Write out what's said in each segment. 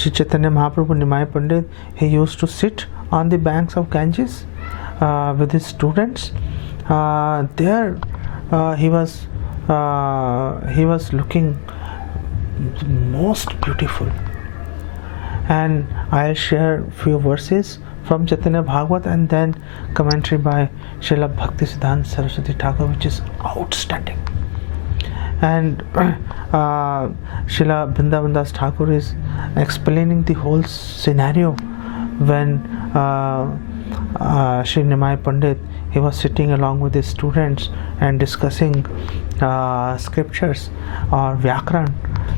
Sri Chaitanya Mahaprabhu Nimai Pandit, he used to sit on the banks of Ganges with his students. There he was looking most beautiful. And I'll share few verses from Chaitanya Bhagavat and then commentary by Srila Bhaktisiddhanta Saraswati Thakur, which is outstanding. And Srila Vrindavan Das Thakur is explaining the whole scenario when Sri Nimai Pandit, he was sitting along with his students and discussing scriptures or Vyakaran.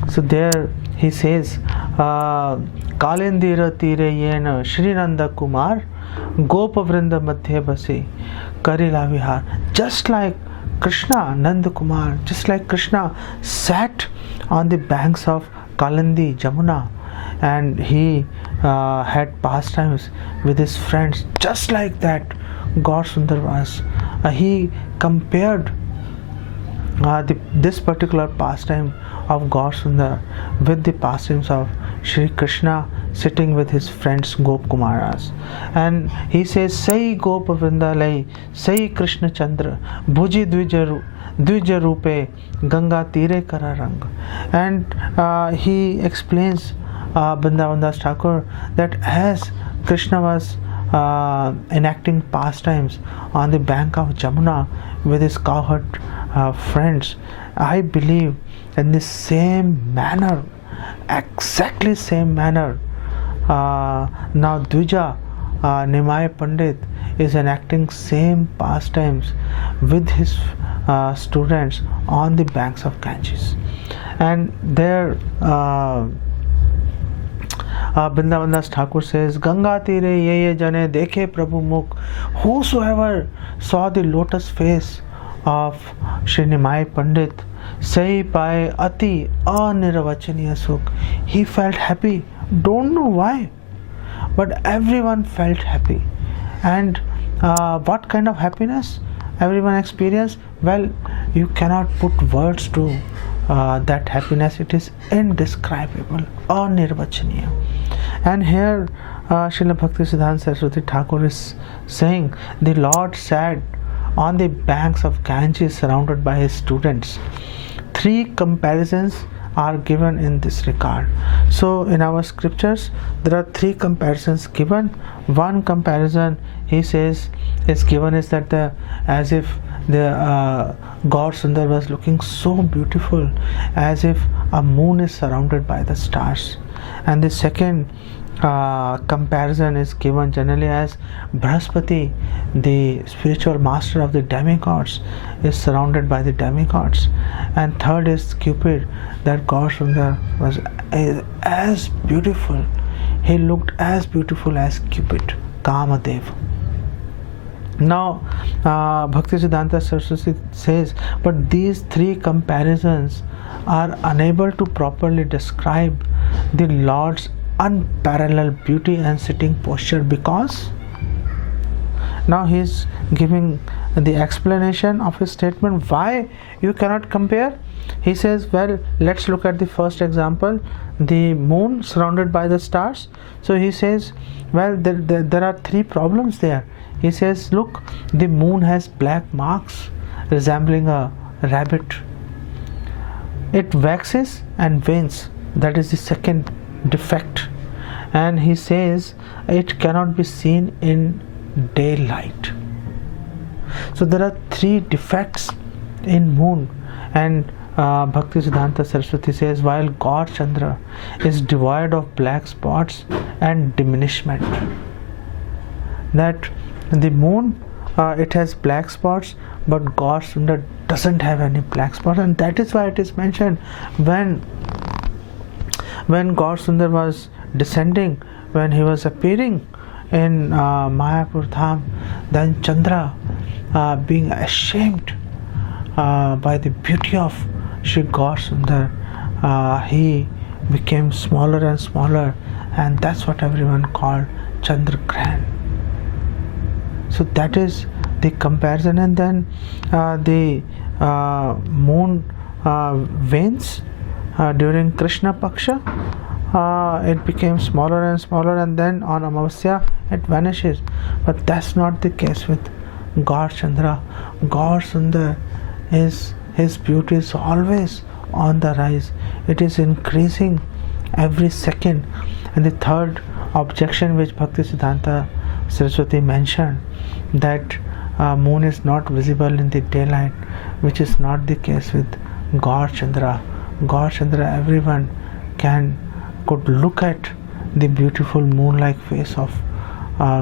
So there he says, Kalendira tire yena Shri Nanda Kumar Gopa Vrinda Madhya Basi Karila Vihar. Just like Krishna, Nanda Kumar, just like Krishna sat on the banks of Kalandi, Jamuna, and he had pastimes with his friends, just like that Gaur Sundar was. He compared this particular pastime of Gaur Sundar with the pastimes of Shri Krishna sitting with his friends Gop Kumaras. And he says, Sai Gop Vrindalai, Sai Krishna Chandra, Bhuji Dvija Rupe, Ganga Tire Kararang. And he explains, Vrindavan Das Thakur, that as Krishna was enacting pastimes on the bank of Jamuna with his cowherd friends, I believe in the same manner, exactly same manner, now Dvija Nimai Pandit is enacting same pastimes with his students on the banks of Ganges. And there Vrindavan Das Thakur says, Ganga tire ye jane dekhe Prabhu Mukh. Whosoever saw the lotus face of Shri Nimai Pandit, Sai Pai Ati Anirvachaniya Sukh. He felt happy. Don't know why, but everyone felt happy. And what kind of happiness everyone experienced? Well, you cannot put words to that happiness. It is indescribable, anirvachaniya. And here Srila Bhaktisiddhanta Saraswati Thakur is saying, the Lord sat on the banks of Ganges surrounded by his students. Three comparisons are given in this regard. So in our scriptures there are three comparisons given. One comparison, he says, is given is that as if the Gaur Sundar was looking so beautiful, as if a moon is surrounded by the stars. And the second comparison is given generally as Brahaspati, the spiritual master of the demigods, is surrounded by the demigods. And third is Cupid, that Gaur Sundar was as beautiful. He looked as beautiful as Cupid, Kamadev. Now Bhaktisiddhanta Saraswati says, but these three comparisons are unable to properly describe the Lord's unparalleled beauty and sitting posture, because now he is giving the explanation of his statement why you cannot compare. He says, well, let's look at the first example, the moon surrounded by the stars. So he says, well, there are three problems there. He says, look, the moon has black marks resembling a rabbit. It waxes and wanes. That is the second defect. And he says it cannot be seen in daylight. So there are three defects in moon. And Bhaktisiddhanta Saraswati says, while Gaur Chandra is devoid of black spots and diminishment, that the moon, it has black spots, but Gaur Sundar doesn't have any black spots. And that is why it is mentioned when Gaur Sundar was descending, when he was appearing in Mayapur Dham, then Chandra, being ashamed by the beauty of Shri Gaur Sundar, he became smaller and smaller, and that's what everyone called Chandragrahan. So that is the comparison. And then the moon wanes during Krishna Paksha, it became smaller and smaller, and then on Amavasya it vanishes. But that's not the case with Gaur Chandra. Gaur Sundar is, his beauty is always on the rise. It is increasing every second. And the third objection which Bhaktisiddhanta Saraswati mentioned, that moon is not visible in the daylight, which is not the case with Gaur Chandra. Gaur Chandra, everyone could look at the beautiful moon-like face of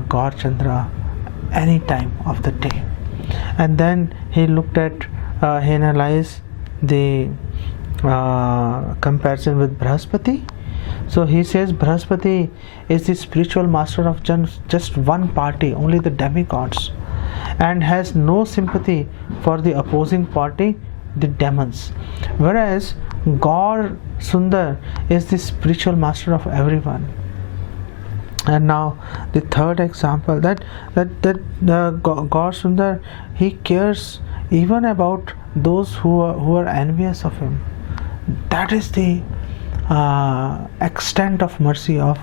Gaur Chandra any time of the day. And then he looked at, he analyzed the comparison with Brahaspati. So he says Brahaspati is the spiritual master of just one party, only the demigods, and has no sympathy for the opposing party, the demons. Whereas Gaur Sundar is the spiritual master of everyone. And now the third example, that Gaur Sundar, he cares even about those who are envious of him. That is the extent of mercy of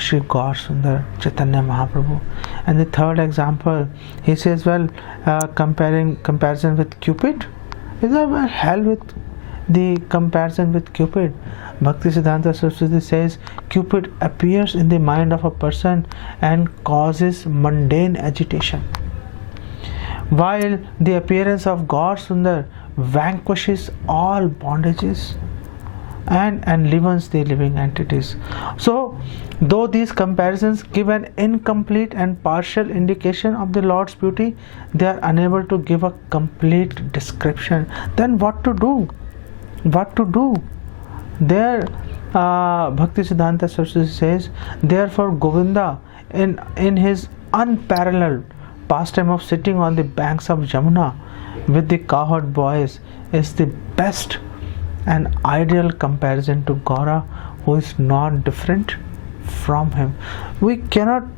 Shri Gaur Sundar Chaitanya Mahaprabhu. And the third example, he says, well, comparison with Cupid, is there hell with the comparison with Cupid? Bhaktisiddhanta Saraswati says Cupid appears in the mind of a person and causes mundane agitation, while the appearance of Gaur Sundar vanquishes all bondages and enlivens the living entities. So, though these comparisons give an incomplete and partial indication of the Lord's beauty, they are unable to give a complete description. Then what to do? What to do? There, Bhaktisiddhanta Saraswati says, therefore Govinda, in his unparalleled pastime of sitting on the banks of Jamuna with the cowherd boys, is the best and ideal comparison to Gaura, who is not different from him. We cannot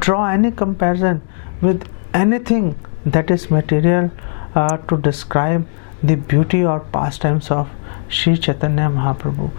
draw any comparison with anything that is material to describe the beauty or pastimes of Sri Chaitanya Mahaprabhu.